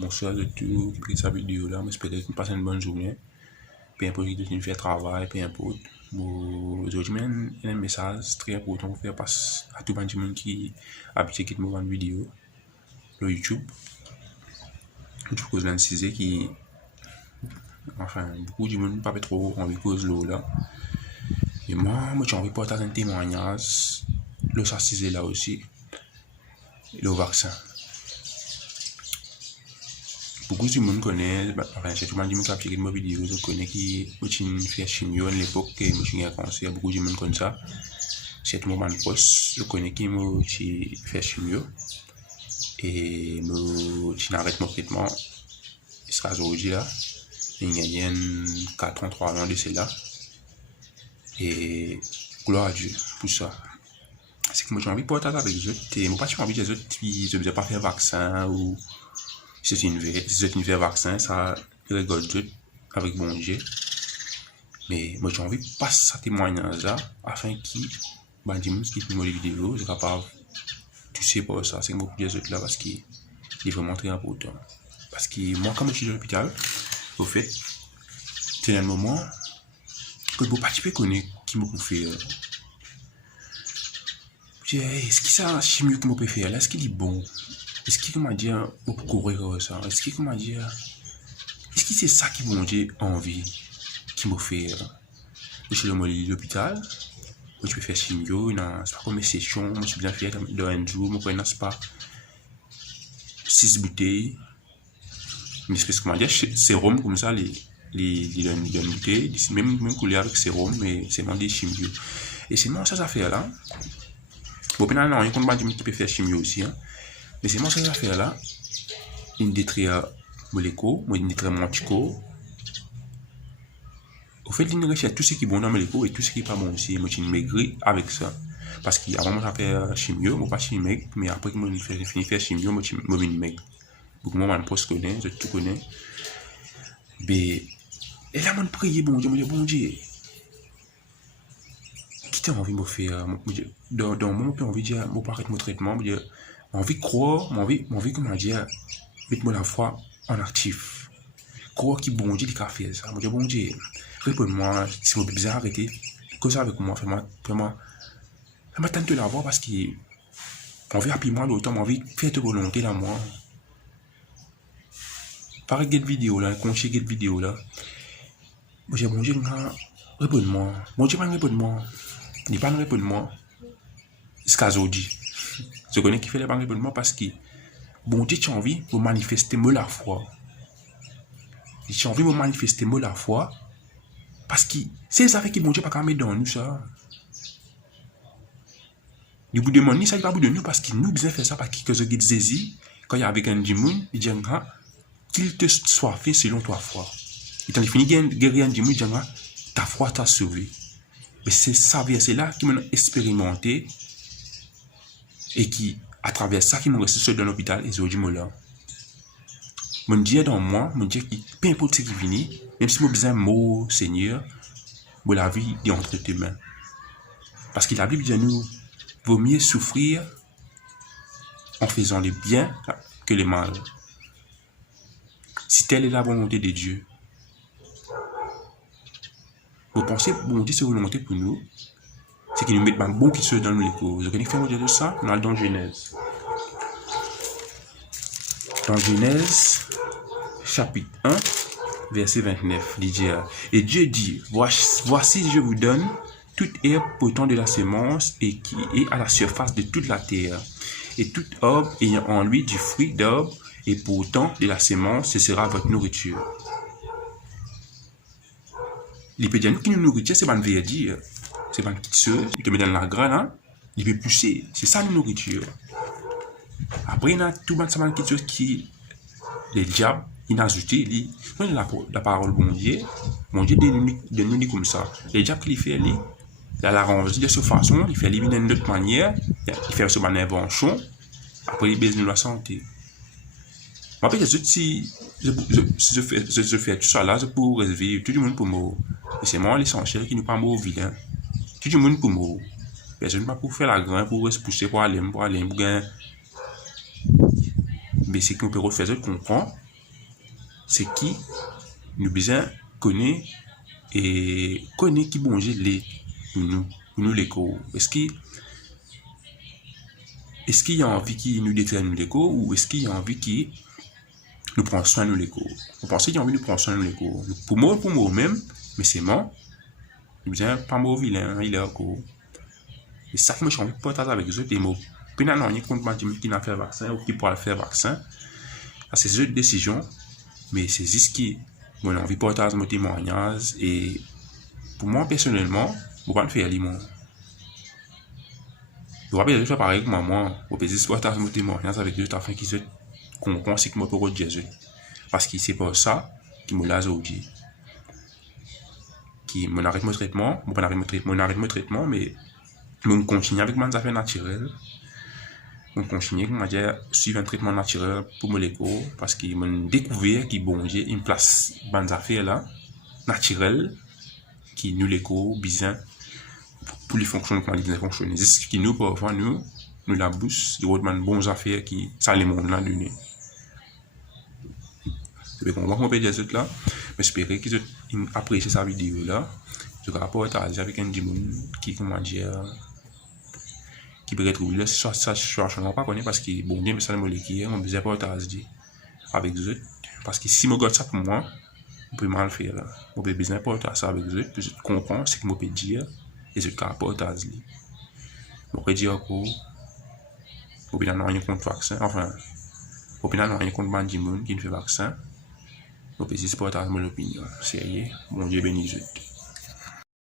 bonsoir de tout qui pris sa vidéo là. J'espère que vous passez une bonne journée. Peu importe qui continue de faire travail, peu importe. Aujourd'hui, il y a un message très important pour faire passer à tout le monde qui a habitué qui me une vidéo sur YouTube. Je cause l'incisé qui. Enfin, beaucoup de monde pas trop envie de cause l'eau là. Et moi, j'ai envie de partager un témoignage. Le sarcisé là aussi. Le vaccin. Beaucoup de monde connaît, enfin, c'est tout le monde qui a appliqué de ma vidéo, je connais qui ont fait chimio à l'époque, qui ont eu cancer, beaucoup de monde comme ça. C'est tout le monde poste, je connais qui ont fait chimio. Et je n'arrête mon traitement jusqu'à aujourd'hui là. Il y a 4 ans, 3 ans de cela. Et gloire à Dieu pour ça. C'est que moi j'ai envie de partager avec les autres. Et moi, pas envie des autres qui ne veulent pas faire vaccin ou. Si c'est une vraie vaccin, ça rigole tout avec bon Dieu. Mais moi j'ai envie de passer ce témoignage là afin qu'il bah dis qui filme les vidéos, je capable tu sais pas ça, c'est beaucoup des autres là parce qu'il est vraiment très important. Parce que moi comme je suis à l'hôpital, au fait, c'est un moment que je ne peux connaître qui me peut faire. Est-ce que ça chimie que je peux faire là, est-ce qu'il est bon? Est-ce qu'il m'a dit pour courir ça? Est-ce qu'il m'a dit est-ce que c'est ça qui m'a dit envie qui m'a fait je suis dans l'hôpital où tu peux faire chimio, c'est pas comme mes sessions, moi je suis bien fait dans un jour, moi je n'ai pas 6 bouteilles, une espèce comment dire, sérum comme ça, les bouteilles, même couleur avec sérum, mais c'est vraiment des chimio. Et c'est moi ça fait là. Bon, puis non, il y a un combat qui peut faire chimio aussi, hein. Mais c'est moi ça fait là. Une détruit molécule, moi une détruit montico. Au fait, il nous fait tout ce qui est bon dans molécule et tout ce qui est pas bon aussi. Moi je maigri avec ça. Parce qu'avant moi j'ai fait chimio, moi pas chimio, mais après que moi j'ai fini faire chimio, moi je maigri. Beaucoup moi je poste connais, je tout connais. Mais et là moi prier bon Dieu. Qui t'a envie de me faire dans mon peu envie de dire moi paraître mon traitement, me dire envie de croire, envie comment dire mettre moi la foi en actif. Croire qui bon Dieu il a fait ça. Moi dis bon Dieu, réponds-moi si vous bizarre arrêter. Cause avec moi vraiment ça m'a tenté la voir parce que envie appuyer moi l'autant envie faire ta volonté là moi. Pareil cette vidéo là, concher cette vidéo là. Moi dis bon Dieu réponds-moi. Bon Dieu pas répondre-moi. Il pas répondre moi. Jusqu'à aujourd'hui. Je connais qui fait les pas répondre moi parce que bon Dieu tu as envie de manifester moi la foi. J'ai envie de manifester moi la foi parce que c'est ça fait que bon Dieu pas qu'à mettre dans nous ça. Du bout de mon ni ça pas bout de nous parce que nous besoin faire ça parce que je dis Jésus quand il y a avec un démon il dit qu'il te soit fait selon ta foi. Et quand il finit guérir un démon il dit ta foi t'a sauvé. Mais c'est ça verset là qui m'a expérimenté et qui à travers ça qui m'a resté seul dans l'hôpital et aujourd'hui moi là. Mon Dieu dans moi, mon Dieu qui peu importe ce qui vient, même si moi besoin mot Seigneur, moi la vie est entre tes mains. Parce que la Bible dit à nous vaut mieux souffrir en faisant le bien que le mal. Si telle est la volonté de Dieu. Vous pensez que bon Dieu c'est volonté pour nous, c'est qu'il nous mette un bon qui se dans les causes. Vous connaissez faire de ça dans Genèse. Dans Genèse, chapitre 1, verset 29, il dit, et Dieu dit, voici je vous donne toute herbe portant de la semence et qui est à la surface de toute la terre, et toute herbe ayant en lui du fruit d'herbe et portant de la semence, ce sera votre nourriture. Les pédianes qui nous nourriture, c'est pas une verdure, c'est pas une petite chose, il te met dans la graine, hein? Il peut pousser, c'est ça la nourriture. Après, il y a tout le monde qui chose qui les diables, il a ajouté, la parole bon Dieu de nous comme ça. Les diables qui fait, il l'arrange de cette façon, il fait d'une autre manière, il fait une invention, après il baisse nous la santé. Après, si je fais tout ça là, je peux réserver tout le monde pour moi. Et c'est moi l'essentiel qui nous pas mort vilain. Tout le monde pour moi. Personne pas pour faire la graine, pour se pousser, pour aller, pour gagner. mais c'est qu'on peut refaire comprendre c'est qui nous besoin connaît et connaît qui bon Dieu les nous les co. Est-ce qu'il y a envie qui nous détruit nous les co ou est-ce qu'il y a envie qui nous prend soin nous les co? On pense qu'il y a envie de prendre soin nous les co. Pour moi même, mais c'est moi. Nous besoin pas moi vilain, il est co. Et ça qui me change pas avec les autres mots. Puis non, il y a compte qui n'a fait vaccin ou qui pourra faire vaccin. C'est ces autres décisions, mais c'est juste qui moi envie de partager mon témoignage et pour moi personnellement, je ne vais pas le faire limon. Je vais pas faire pareil que moi, je vais juste partager mon témoignage avec eux afin qu'ils se comprennent ce que je peux redire. Parce que c'est pas ça qui me l'a aujourd'hui. Qui mon arrête mon traitement, mon arrête mon traitement, mais je continue avec mes affaires naturelles. Je continue avec suivre un traitement naturel pour mon écho parce que j'ai découvert que bon j'ai une place dans les affaires là naturelles qui nous l'écho bizarre pour les fonctionner comme ils fonctionnent. C'est ce qui nous parfois nous la bouche de autres bonnes affaires qui ça les monde là donné. C'est bon, on va dire ça là, mais j'espère qu'ils ont apprécié cette vidéo là. Je rapporte avec un dimanche qui comment dire qui peut retrouver là ça je ne pas connaître parce que bon bien mais ça me l'équipe on besoin partager avec eux parce que si je regarde ça pour moi on peut mal faire là on peut besoin partager ça avec eux pour comprendre ce que je peux dire et ce que je peux partager on peut dire que on peut rien contre vaccin enfin on peut rien contre bandit qui ne fait vaccin on peut juste partager mon opinion sérieux bon Dieu bénisse.